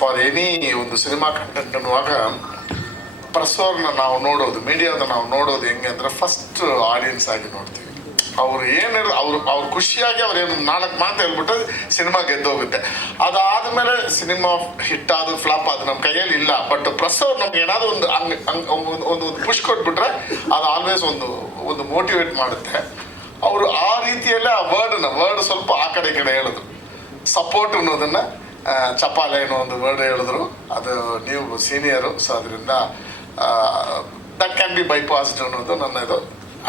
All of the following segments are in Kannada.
ಫಾರ್ ಎನಿ ಒಂದು ಸಿನಿಮಾ ಕಂಟೆಂಟ್ ಅನ್ನುವಾಗ ಪ್ರಸವ್ರನ್ನ ನಾವು ನೋಡೋದು, ಮೀಡಿಯಾದ ನಾವು ನೋಡೋದು ಹೆಂಗೆ ಅಂದರೆ ಫಸ್ಟ್ ಆಡಿಯನ್ಸ್ ಆಗಿ ನೋಡ್ತೀವಿ. ಅವ್ರು ಏನಿಲ್ಲ, ಅವ್ರು ಖುಷಿಯಾಗಿ ಅವ್ರು ಏನು 4 ಮಾತು ಹೇಳ್ಬಿಟ್ಟು ಸಿನಿಮಾ ಗೆದ್ದೋಗುತ್ತೆ. ಅದಾದಮೇಲೆ ಸಿನಿಮಾ ಹಿಟ್ ಆದು ಫ್ಲಾಪ್ ಅದು ನಮ್ಮ ಕೈಯಲ್ಲಿ ಇಲ್ಲ. ಬಟ್ ಪ್ರಸವ್ರು ನಮ್ಗೆ ಏನಾದರೂ ಒಂದು ಪುಷ್ ಕೊಟ್ಬಿಟ್ರೆ ಅದು ಆಲ್ವೇಸ್ ಒಂದು ಮೋಟಿವೇಟ್ ಮಾಡುತ್ತೆ. ಅವರು ಆ ರೀತಿಯಲ್ಲೇ ಆ ವರ್ಡ್ ಸ್ವಲ್ಪ ಆ ಕಡೆ ಈ ಕಡೆ ಹೇಳಿದ್ರು. ಸಪೋರ್ಟ್ ಅನ್ನೋದನ್ನು ಚಪ್ಪಾಳೆ ಅನ್ನೋ ಒಂದು ವರ್ಡ್ ಹೇಳಿದ್ರು. ಅದು ನೀವು ಸೀನಿಯರು, ಸೊ ಅದರಿಂದ ದಟ್ ಕ್ಯಾನ್ ಬಿ ಬೈಪಾಸ್ಡ್ ಅನ್ನೋದು ನನ್ನ ಇದು.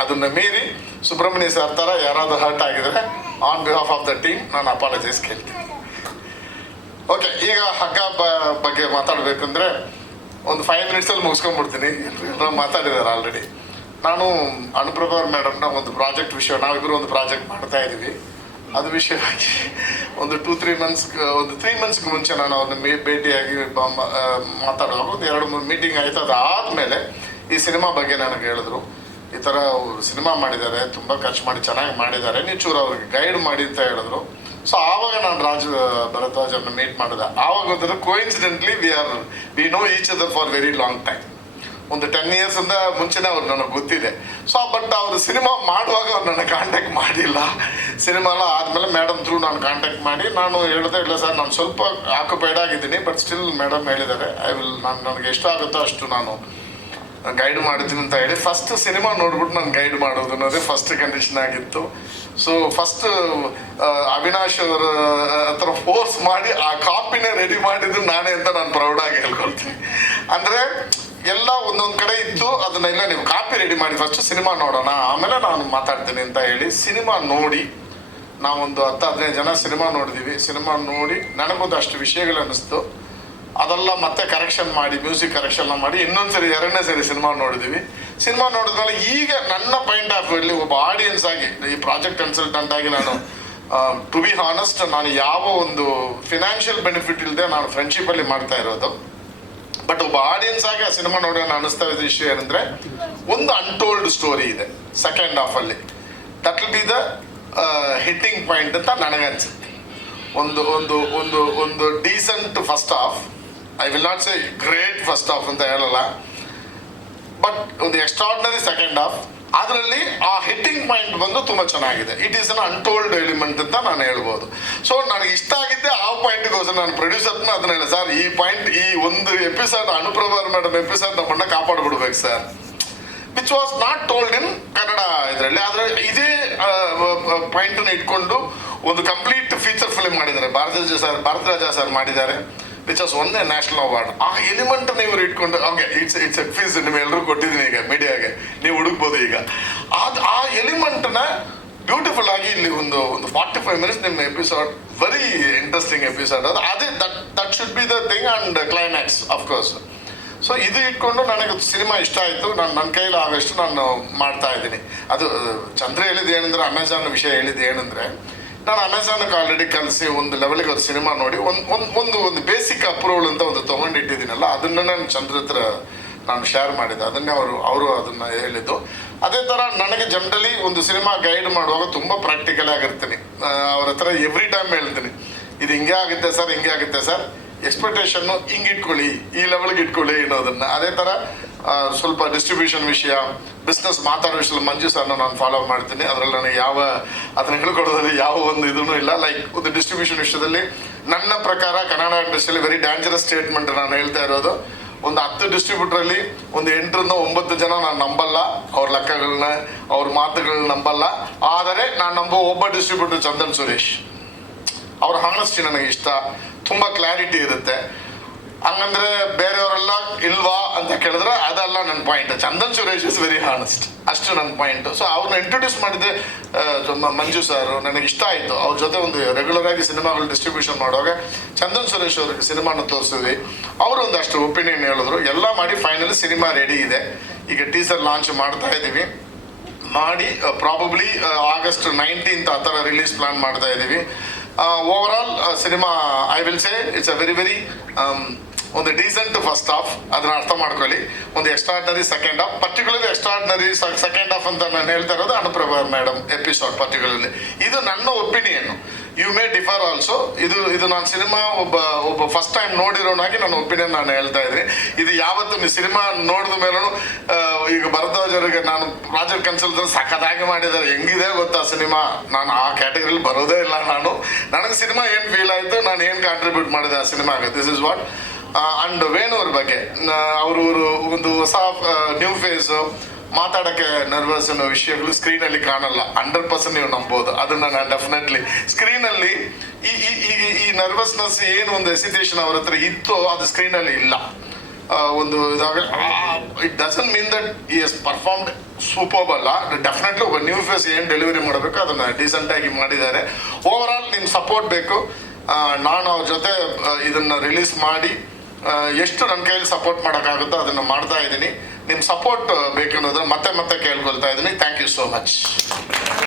ಅದನ್ನು ಮೀರಿ ಸುಬ್ರಹ್ಮಣ್ಯ ಸರ್ ಥರ ಯಾರಾದರೂ ಹರ್ಟ್ ಆಗಿದ್ರೆ on behalf of the team ನಾನು ಅಪಾಲಜೈಸ್ ಕೇಳ್ತೀನಿ. ಓಕೆ, ಈಗ ಹಗ್ಗ ಬಗ್ಗೆ ಮಾತಾಡಬೇಕಂದ್ರೆ ಒಂದು 5 ಮಿನಿಟ್ಸಲ್ಲಿ ಮುಗಿಸ್ಕೊಂಡ್ಬಿಡ್ತೀನಿ. ಎಲ್ಲರೂ ಮಾತಾಡಿದ್ದಾರೆ ಆಲ್ರೆಡಿ. ನಾನು ಅನುಪ್ರಭಾ ಮೇಡಮ್ನ ಒಂದು ಪ್ರಾಜೆಕ್ಟ್ ವಿಷಯ, ನಾವಿಬ್ಬರು ಒಂದು ಪ್ರಾಜೆಕ್ಟ್ ಮಾಡ್ತಾ ಇದ್ದೀವಿ. ಅದು ವಿಷಯವಾಗಿ ಒಂದು 3 ಮಂತ್ಸ್ಗೆ ಮುಂಚೆ ನಾನು ಅವ್ರನ್ನ ಭೇಟಿಯಾಗಿ ಮಾತಾಡುವಾಗ ಒಂದು 2-3 ಮೀಟಿಂಗ್ ಆಯಿತು. ಅದಾದಮೇಲೆ ಈ ಸಿನಿಮಾ ಬಗ್ಗೆ ನನಗೆ ಹೇಳಿದ್ರು, ಈ ಥರ ಸಿನಿಮಾ ಮಾಡಿದ್ದಾರೆ, ತುಂಬ ಖರ್ಚು ಮಾಡಿ ಚೆನ್ನಾಗಿ ಮಾಡಿದ್ದಾರೆ, ನೀವು ಚೂರು ಅವ್ರಿಗೆ ಗೈಡ್ ಮಾಡಿ ಅಂತ ಹೇಳಿದ್ರು. ಸೊ ಆವಾಗ ನಾನು ಭರದ್ವಾಜ್ ಅವ್ರನ್ನ ಮೀಟ್ ಮಾಡಿದೆ. ಆವಾಗ ಒಂಥರ coincidentally we know each other for very long time. ಒಂದು 10 ಇಯರ್ಸಿಂದ ಮುಂಚೆನೇ ಅವ್ರು ನನಗೆ ಗೊತ್ತಿದೆ. ಸೊ ಬಟ್ ಅವರು ಸಿನಿಮಾ ಮಾಡುವಾಗ ಅವ್ರು ನನಗೆ ಕಾಂಟ್ಯಾಕ್ಟ್ ಮಾಡಿಲ್ಲ. ಸಿನಿಮಾ ಎಲ್ಲ ಆದಮೇಲೆ ಮೇಡಮ್ ಥ್ರೂ ನಾನು ಕಾಂಟ್ಯಾಕ್ಟ್ ಮಾಡಿ ನಾನು ಹೇಳಿದೆ, ಇಲ್ಲ ಸರ್ ನಾನು ಸ್ವಲ್ಪ ಆಕ್ಯುಪೈಡ್ ಆಗಿದ್ದೀನಿ, ಬಟ್ ಸ್ಟಿಲ್ ಮೇಡಮ್ ಹೇಳಿದ್ದಾರೆ ನನಗೆ ಎಷ್ಟು ಆಗುತ್ತೋ ಅಷ್ಟು ನಾನು ಗೈಡ್ ಮಾಡ್ತೀನಿ ಅಂತ ಹೇಳಿ ಫಸ್ಟ್ ಸಿನಿಮಾ ನೋಡ್ಬಿಟ್ಟು ನಾನು ಗೈಡ್ ಮಾಡೋದು ಅನ್ನೋದೇ ಫಸ್ಟ್ ಕಂಡೀಷನ್ ಆಗಿತ್ತು. ಸೊ ಫಸ್ಟ್ ಅವಿನಾಶ್ ಅವರ ಹತ್ರ ಫೋರ್ಸ್ ಮಾಡಿ ಆ ಕಾಪಿನೇ ರೆಡಿ ಮಾಡಿದ್ದು ನಾನೇ ಅಂತ ನಾನು ಪ್ರೌಡಾಗಿ ಹೇಳ್ಕೊಳ್ತೀನಿ. ಅಂದರೆ ಎಲ್ಲ ಒಂದೊಂದು ಕಡೆ ಇತ್ತು, ಅದನ್ನೆಲ್ಲ ನೀವು ಕಾಪಿ ರೆಡಿ ಮಾಡಿ ಫಸ್ಟ್ ಸಿನಿಮಾ ನೋಡೋಣ, ಆಮೇಲೆ ನಾನು ಮಾತಾಡ್ತೀನಿ ಅಂತ ಹೇಳಿ ಸಿನಿಮಾ ನೋಡಿ ನಾವೊಂದು 10-15 ಜನ ಸಿನಿಮಾ ನೋಡಿದ್ದೀವಿ. ಸಿನಿಮಾ ನೋಡಿ ನನಗೊಂದು ಅಷ್ಟು ವಿಷಯಗಳು ಅನ್ನಿಸ್ತು. ಅದೆಲ್ಲ ಮತ್ತೆ ಕರೆಕ್ಷನ್ ಮಾಡಿ, ಮ್ಯೂಸಿಕ್ ಕರೆಕ್ಷನ್ ಮಾಡಿ ಇನ್ನೊಂದ್ಸರಿ 2ನೇ ಸರಿ ಸಿನಿಮಾ ನೋಡಿದ್ದೀವಿ. ಸಿನಿಮಾ ನೋಡಿದ್ಮೇಲೆ ಈಗ ನನ್ನ ಪಾಯಿಂಟ್ ಆಫ್ ವ್ಯೂಲಿ ಒಬ್ಬ ಆಡಿಯನ್ಸ್ ಆಗಿ, ಈ ಪ್ರಾಜೆಕ್ಟ್ ಕನ್ಸಲ್ಟೆಂಟ್ ಆಗಿ ನಾನು ಟು ಬಿ ಹಾನೆಸ್ಟ್, ನಾನು ಯಾವ ಒಂದು ಫಿನಾನ್ಷಿಯಲ್ ಬೆನಿಫಿಟ್ ಇಲ್ಲದೆ ನಾನು ಫ್ರೆಂಡ್ಶಿಪ್ಪಲ್ಲಿ ಮಾಡ್ತಾ ಇರೋದು. ಬಟ್ ಒಬ್ಬ ಆಡಿಯನ್ಸ್ ಆಗಿ ಆ ಸಿನಿಮಾ ನೋಡಿ ನಾನು ಅನಿಸ್ತಾ ಇದ್ದ ವಿಷಯ ಏನಂದರೆ, ಒಂದು ಅನ್ಟೋಲ್ಡ್ ಸ್ಟೋರಿ ಇದೆ ಸೆಕೆಂಡ್ ಹಾಫಲ್ಲಿ. That will be the hitting point ಅಂತ ನನಗನ್ಸುತ್ತೆ. ಒಂದು decent first half, I will not say great first half ಅಂತ ಹೇಳಲ್ಲ, ಬಟ್ ಒಂದು ಎಕ್ಸ್ಟ್ರಾರ್ಡಿನರಿ ಸೆಕೆಂಡ್ ಹಾಫ್. ಅದರಲ್ಲಿ ಆ ಹಿಟ್ಟಿಂಗ್ ಪಾಯಿಂಟ್ ಬಂದು ತುಂಬ ಚೆನ್ನಾಗಿದೆ. It is an untold element ಅಂತ ನಾನು ಹೇಳ್ಬೋದು. ಸೊ ನನಗೆ ಇಷ್ಟ ಆಗಿದ್ದೆ ಆ ಪಾಯಿಂಟ್ಗೋಸ್ಕರ ನಾನು ಪ್ರೊಡ್ಯೂಸರ್ನ ಅದನ್ನ ಹೇಳಿ, ಸರ್ ಈ ಪಾಯಿಂಟ್, ಈ ಒಂದು ಎಪಿಸೋಡ್ ಅನುಪ್ರಭಾ ಮೇಡಮ್ ಎಪಿಸೋಡ್ ನಮ್ಮನ್ನ ಕಾಪಾಡ್ಬಿಡ್ಬೇಕು sir, which was not told in Kannada ಇದರಲ್ಲಿ. ಆದರೆ ಇದೇ ಪಾಯಿಂಟನ್ನು ಇಟ್ಕೊಂಡು ಒಂದು ಕಂಪ್ಲೀಟ್ ಫೀಚರ್ ಫಿಲ್ಮ್ ಮಾಡಿದ್ದಾರೆ. ಭಾರತರಾಜ ಸರ್ ಮಾಡಿದ್ದಾರೆ, ವಿಚ್ ವಾಸ್ ಒಂದೇ ನ್ಯಾಷನಲ್ ಅವಾರ್ಡ್. ಆ ಎಲಿಮೆಂಟನ್ನು ಇವರು ಇಟ್ಕೊಂಡು, ಓಕೆ ಇಟ್ಸ್ ಫೀಸ್ ನಿಮ್ಮೆಲ್ಲರೂ ಕೊಟ್ಟಿದ್ದೀನಿ, ಈಗ ಮೀಡಿಯಾಗೆ ನೀವು ಹುಡುಕ್ಬೋದು. ಈಗ ಆ ಎಲಿಮೆಂಟ್ನ ಬ್ಯೂಟಿಫುಲ್ ಆಗಿ ಇಲ್ಲಿ ಒಂದು 45 ಮಿನಿಟ್ಸ್ ನಿಮ್ಮ ಎಪಿಸೋಡ್, ವೆರಿ ಇಂಟ್ರೆಸ್ಟಿಂಗ್ ಎಪಿಸೋಡ್. ಅದೇ that should be the thing and climax of course. So ಇದು ಇಟ್ಕೊಂಡು ನನಗೆ ಸಿನಿಮಾ ಇಷ್ಟ ಆಯಿತು. ನನ್ನ ಕೈಲಿ ಆದಷ್ಟು ನಾನು ಮಾಡ್ತಾ ಇದ್ದೀನಿ. ಅದು ಚಂದ್ರ ಹೇಳಿದ್ದು ಏನಂದರೆ, ಅಮೆಝಾನ್ ವಿಷಯ ಹೇಳಿದ್ದು ಏನಂದರೆ, ನಾನು ಅಮೆಝಾನ್ಗೆ ಆಲ್ರೆಡಿ ಕಲಿಸಿ ಒಂದು ಲೆವೆಲ್ಗೆ ಅವ್ರು ಸಿನಿಮಾ ನೋಡಿ ಒಂದು ಬೇಸಿಕ್ ಅಪ್ರೂವಲ್ ಅಂತ ಒಂದು ತೊಗೊಂಡಿಟ್ಟಿದ್ದೀನಲ್ಲ, ಅದನ್ನು ನಾನು ಚಂದ್ರ ಹತ್ರ ನಾನು ಶೇರ್ ಮಾಡಿದ್ದೆ. ಅದನ್ನೇ ಅವರು ಅದನ್ನು ಹೇಳಿದ್ದು. ಅದೇ ಥರ ನನಗೆ ಜನರಲಿ ಒಂದು ಸಿನಿಮಾ ಗೈಡ್ ಮಾಡುವಾಗ ತುಂಬ ಪ್ರಾಕ್ಟಿಕಲ್ ಆಗಿರ್ತೀನಿ. ಅವ್ರ ಹತ್ರ ಎವ್ರಿ ಟೈಮ್ ಹೇಳ್ತೀನಿ, ಇದು ಹಿಂಗೆ ಆಗುತ್ತೆ ಸರ್, ಹಿಂಗೆ ಆಗುತ್ತೆ ಸರ್, ಎಕ್ಸ್ಪೆಕ್ಟೇಷನ್ನು ಹಿಂಗೆ ಇಟ್ಕೊಳ್ಳಿ, ಈ ಲೆವೆಲ್ಗೆ ಇಟ್ಕೊಳ್ಳಿ ಅನ್ನೋದನ್ನು. ಅದೇ ಥರ ಸ್ವಲ್ಪ ಡಿಸ್ಟ್ರಿಬ್ಯೂಷನ್ ವಿಷಯ, ಬಿಸ್ನೆಸ್ ಮಾತಾಡೋ ವಿಷಯದಲ್ಲಿ ಮಂಜು ಸರ್ನ ನಾನು ಫಾಲೋ ಮಾಡ್ತೀನಿ. ಅದರಲ್ಲಿ ನನಗೆ ಅದನ್ನು ಹೇಳ್ಕೊಡೋದ್ರಲ್ಲಿ ಯಾವ ಒಂದು ಇದೂ ಇಲ್ಲ. ಲೈಕ್ ಒಂದು ಡಿಸ್ಟ್ರಿಬ್ಯೂಷನ್ ವಿಷಯದಲ್ಲಿ ನನ್ನ ಪ್ರಕಾರ ಕನ್ನಡ ಇಂಡಸ್ಟ್ರಿಯಲ್ಲಿ ವೆರಿ ಡೇಂಜರಸ್ ಸ್ಟೇಟ್ಮೆಂಟ್ ನಾನು ಹೇಳ್ತಾ ಇರೋದು, ಒಂದು 10 ಡಿಸ್ಟ್ರಿಬ್ಯೂಟ್ರಲ್ಲಿ ಒಂದು 8ರಿಂದ 9 ಜನ ನಾನು ನಂಬಲ್ಲ, ಅವ್ರ ಲೆಕ್ಕಗಳನ್ನ, ಅವ್ರ ಮಾತುಗಳನ್ನ ನಂಬಲ್ಲ. ಆದರೆ ನಾನು ನಂಬೋ ಒಬ್ಬ ಡಿಸ್ಟ್ರಿಬ್ಯೂಟರ್ ಚಂದನ್ ಸುರೇಶ್. ಅವ್ರ ಹಾನೆಸ್ಟಿ ನನಗೆ ಇಷ್ಟ, ತುಂಬ ಕ್ಲಾರಿಟಿ ಇರುತ್ತೆ. ಹಂಗಂದ್ರೆ ಬೇರೆಯವರೆಲ್ಲ ಇಲ್ವಾ ಅಂತ ಕೇಳಿದ್ರೆ ಅದಲ್ಲ ನನ್ನ point. Chandan Suresh is very honest, ಅಷ್ಟು ನನ್ನ ಪಾಯಿಂಟು. ಸೊ ಅವ್ರನ್ನ ಇಂಟ್ರೊಡ್ಯೂಸ್ ಮಾಡಿದ್ದೆ ಮಂಜು ಸರ್, ನನಗೆ ಇಷ್ಟ ಆಯಿತು. ಅವ್ರ ಜೊತೆ ಒಂದು ರೆಗ್ಯುಲರ್ ಆಗಿ ಸಿನಿಮಾಗಳು ಡಿಸ್ಟ್ರಿಬ್ಯೂಷನ್ ಮಾಡುವಾಗ ಚಂದನ್ ಸುರೇಶ್ ಅವ್ರಿಗೆ ಸಿನಿಮಾನ ತೋರಿಸಿದ್ವಿ. ಅವರು ಒಂದಷ್ಟು ಒಪಿನಿಯನ್ ಹೇಳಿದ್ರು. ಎಲ್ಲ ಮಾಡಿ ಫೈನಲಿ ಸಿನಿಮಾ ರೆಡಿ ಇದೆ. ಈಗ ಟೀಸರ್ ಲಾಂಚ್ ಮಾಡ್ತಾ ಇದ್ದೀವಿ. ಮಾಡಿ ಪ್ರಾಬಬ್ಲಿ ಆಗಸ್ಟ್ 19th ಆ ಥರ ರಿಲೀಸ್ ಪ್ಲಾನ್ ಮಾಡ್ತಾ ಇದ್ದೀವಿ. Over all cinema I will say it's a very ಒಂದು ಡೀಸೆಂಟ್ ಫಸ್ಟ್ ಹಾಫ್, ಅದನ್ನ ಅರ್ಥ ಮಾಡ್ಕೊಳ್ಳಿ. ಒಂದು extraordinary second half, particularly extraordinary second half ಅಂತ ನಾನು ಹೇಳ್ತಾ ಇರೋದು ಅನುಪ್ರಭಾ ಮೇಡಮ್ ಎಪಿಸೋಡ್ ಪರ್ಟಿಕ್ಯುಲರ್ಲಿ. ಇದು ನನ್ನ opinion. You may differ also. ಇದು ನಾನು ಸಿನಿಮಾ ಒಬ್ಬ ಫಸ್ಟ್ ಟೈಮ್ ನೋಡಿರೋನಾಗಿ ನನ್ನ ಒಪಿನಿಯನ್ ನಾನು ಹೇಳ್ತಾ ಇದ್ದೀನಿ. ಇದು ಯಾವತ್ತು ನೀವು ಸಿನಿಮಾ ನೋಡಿದ ಮೇಲೂ ಈಗ ಭರದ್ವಾಜರಿಗೆ ನಾನು ಪ್ರಾಜೆಕ್ಟ್ ಕನ್ಸಲ್ಟೆನ್ಸಿ ಸಖತ್ತಾಗಿ ಮಾಡಿದ್ದಾರೆ, ಹೆಂಗಿದೆ ಗೊತ್ತಾ ಸಿನಿಮಾ, ನಾನು ಆ ಕ್ಯಾಟಗರಿಲಿ ಬರೋದೇ ಇಲ್ಲ. ನನಗೆ ಸಿನಿಮಾ ಏನು ಫೀಲ್ ಆಯಿತು, ನಾನು ಏನು ಕಾಂಟ್ರಿಬ್ಯೂಟ್ ಮಾಡಿದೆ ಆ ಸಿನಿಮಾಗೆ, this is what. And Venu ಅವ್ರ ಬಗ್ಗೆ ಅವರು ಒಂದು ಹೊಸ ನ್ಯೂ ಫೇಸ್, ಮಾತಾಡೋಕ್ಕೆ ನರ್ವಸ್ ಅನ್ನೋ ವಿಷಯಗಳು ಸ್ಕ್ರೀನಲ್ಲಿ ಕಾಣಲ್ಲ. 100% ನೀವು ನಂಬೋದು ಅದನ್ನ. ನಾನು ಡೆಫಿನೆಟ್ಲಿ ಸ್ಕ್ರೀನಲ್ಲಿ ಈ ನರ್ವಸ್ನೆಸ್ ಏನು ಒಂದು ಎಸಿಟೇಷನ್ ಅವ್ರ ಹತ್ರ ಇತ್ತು, ಅದು ಸ್ಕ್ರೀನಲ್ಲಿ ಇಲ್ಲ. ಒಂದು ಇದಾಗ ಇಟ್ ಡಸಂಟ್ ಮೀನ್ ದಟ್ ಈ ಎಸ್ ಪರ್ಫಾರ್ಮ್ಡ್ ಸೂಪರ್ಬ್ ಅಲ್ಲ. ಡೆಫಿನೆಟ್ಲಿ ಒಬ್ಬ ನ್ಯೂ ಫೇಸ್ ಏನು ಡೆಲಿವರಿ ಮಾಡಬೇಕು ಅದನ್ನು ಡೀಸೆಂಟಾಗಿ ಮಾಡಿದ್ದಾರೆ. ಓವರ್ ಆಲ್ ನಿಮ್ಮ ಸಪೋರ್ಟ್ ಬೇಕು. ನಾನು ಅವ್ರ ಜೊತೆ ಇದನ್ನು ರಿಲೀಸ್ ಮಾಡಿ ಎಷ್ಟು ನನ್ನ ಕೈಯಲ್ಲಿ ಸಪೋರ್ಟ್ ಮಾಡೋಕ್ಕಾಗುತ್ತೋ ಅದನ್ನು ಮಾಡ್ತಾ ಇದ್ದೀನಿ. ನಿಮ್ಮ ಸಪೋರ್ಟ್ ಬೇಕನ್ನೋದನ್ನ ಮತ್ತೆ ಕೇಳ್ಕೊಳ್ತಾ ಇದ್ದೀನಿ. Thank you so much.